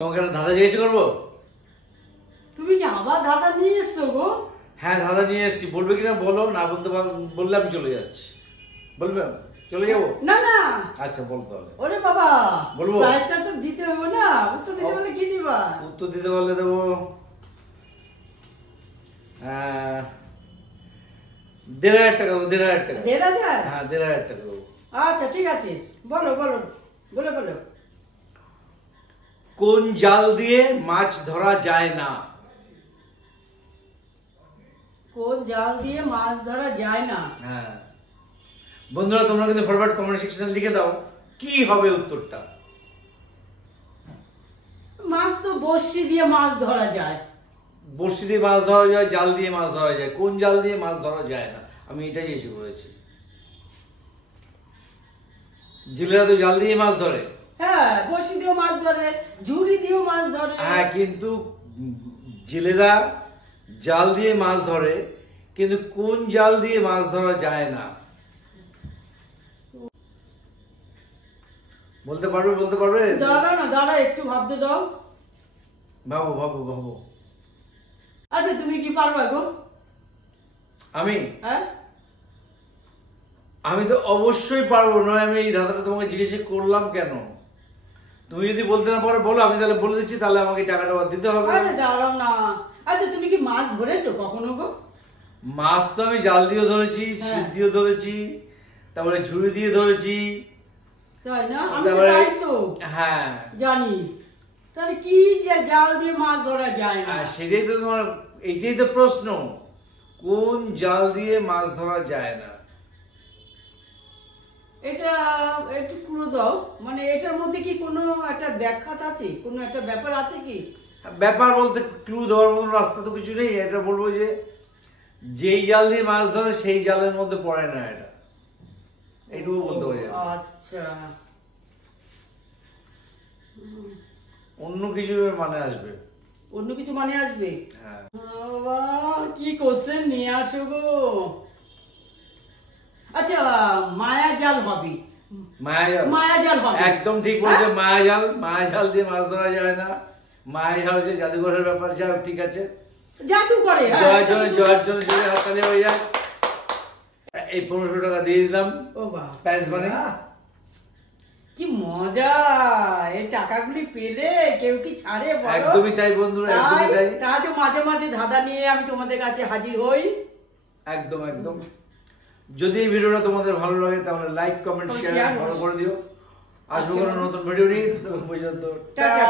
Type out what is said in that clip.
তোমাকে ধাঁধা জিজ্ঞেস করবো? তুমি কি আবার ধাঁধা নিয়ে এসছো গো? হ্যাঁ, ধাঁধা নিয়ে এসেছি। বলবে কিনা বলো, না বলতে বললে আমি চলে যাচ্ছি। বলবে? চলে যাবো? না না, আচ্ছা বলতে হবে। ওরে বাবা, বলবো? প্রাইসটা তো দিতে হবে না। উত্তর দিতে বলে কি দিবা? উত্তর দিতে বললে দেবো 1,500 টাকা। 1,500 টাকা। 1,500? হ্যাঁ, 1,500 টাকা দেবো। আচ্ছা ঠিক আছে, বলো বলো বলো বলো। কোন জাল দিয়ে মাছ ধরা যায় না? কোন জাল দিয়ে মাছ ধরা যায় না? হ্যাঁ বন্ধুরা, তোমরা কিন্তু ফরওয়ার্ড কমেন্ট সেকশনে লিখে দাও কি হবে উত্তরটা। মাছ তো বড়শি দিয়ে মাছ ধরা যায়। বড়শি দিয়ে মাছ ধরা যায়, জাল দিয়ে মাছ ধরা যায়। কোন জাল দিয়ে মাছ ধরা যায় না? আমি এটাই এসে করেছি। জেলেরা তো জাল দিয়ে মাছ ধরে। হ্যাঁ, বড়শি দিয়েও মাছ ধরে, ঝুড়ি দিয়েও মাছ ধরে। হ্যাঁ, কিন্তু জেলেরা জাল দিয়ে মাছ ধরে, কিন্তু কোন জাল দিয়ে মাছ ধরা যায় না? বলতে পারবে? বলতে পারবে? দাঁড়া না, দাঁড়া, একটু ভাবতে দাও। ভাবো ভাবো ভাবো। আচ্ছা তুমি কি পারবা গো? আমি হ্যাঁ, আমি তো অবশ্যই পারবো। নয় আমি এই ধাঁধাটা তোমাকে জিজ্ঞেস করলাম কেন? তুমি যদি বলতে না পারো বলো, আমি তাহলে বলে দিচ্ছি, তাহলে আমাকে টাকাটা দিতে হবে। আরে দাঁড়াও না। আচ্ছা তুমি কি মাছ ধরেছো কখনো গো? মাছ তো আমি জাল দিয়েও ধরেছি, ছিপ দিয়েও ধরেছি, তারপরে ঝুড়ি দিয়ে ধরেছি। তাই না? আমি তো তারপরে তাই তো হ্যাঁ জানি। তাহলে কি যে জাল দিয়ে মাছ ধরা যায় না? সেটাই তো তোমার, এইটাই তো প্রশ্ন। কোন জাল দিয়ে মাছ ধরা যায় না? এটা একটু ক্লু দাও। মানে এটার মধ্যে কি কোনো একটা ব্যাখ্যা আছে, কোনো একটা ব্যাপার আছে কি? ব্যাপার বলতে ক্লু দেওয়ার মতো রাস্তা তো কিছু নেই। এটা বলবো যে যেই জাল দিয়ে মাছ ধরে সেই জালের মধ্যে পড়ে না, এটা এইটুকু বলতে পারি। আচ্ছা, অন্য কিছু মানে আসবে। অন্য কিছু মানে আসবে? হ্যাঁ। বাবা, কি কোশ্চেন নিয়ে আসো গো। আচ্ছা, মায়া জাল হবে। মায়াজাল? মায়াজাল হবে। একদম ঠিক বলেছে। মায়াজাল। মায়াজাল দিয়ে মাছ ধরা যায় না। মায়াজাল হচ্ছে জাদুঘরের ব্যাপার। যাও, ঠিক আছে। জাদু করে? জয়ের জন্য যদি হাততালি হয়ে যায়। এই 1500 টাকা দিয়ে দিলাম। ও বাবা, প্যাস মানে কি মজা! এই টাকাগুলি পেলে কেউ কি ছাড়ে বলো? একদমই তাই বন্ধুরা, একদমই তাই। তাই তো মাঝে মাঝে ধাঁধা নিয়ে আমি তোমাদের কাছে হাজির হই। একদম একদম। যদি এই ভিডিওটা তোমাদের ভালো লাগে তাহলে লাইক, কমেন্ট, শেয়ার, ফলো করে দিও। আসবো কোনো নতুন ভিডিও নিয়ে। ততক্ষণ পর্যন্ত টাটা।